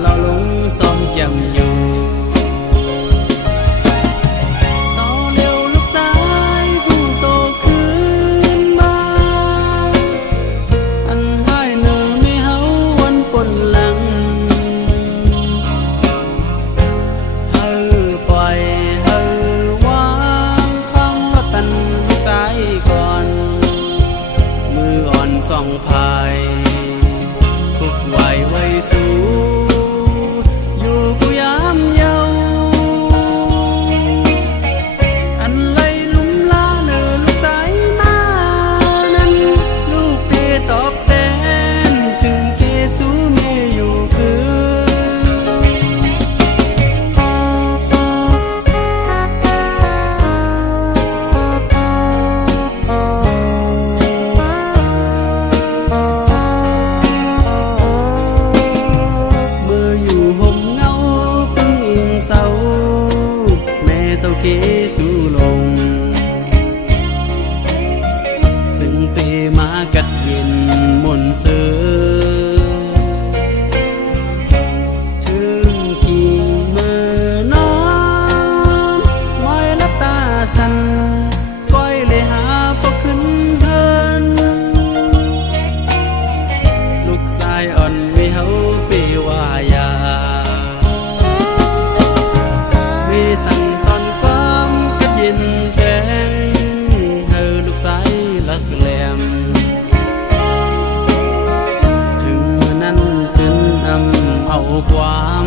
เราลงซ้อมแก้มอยู่ส่องภายคุกไว้ไว้สู้อยู่กูยามเยาอันไล่ลุ่มลาเนอลูกสายมานั้นลูกเตตอบแทนถึงเกสู้เมอยู่คือเกสู่ลงซึ่งเตมากัดเย็นมนเสือถึงกิ่งเมื่อนอนมอยลับตาสั่นก้อยเลยหาพอขึ้นเทินลูกสายอ่อนไม่เฮาเปวายาไม่สั่งแกงเธอลูกสายลักแหลมถึงเมื่อนั้นตื่นเอาความ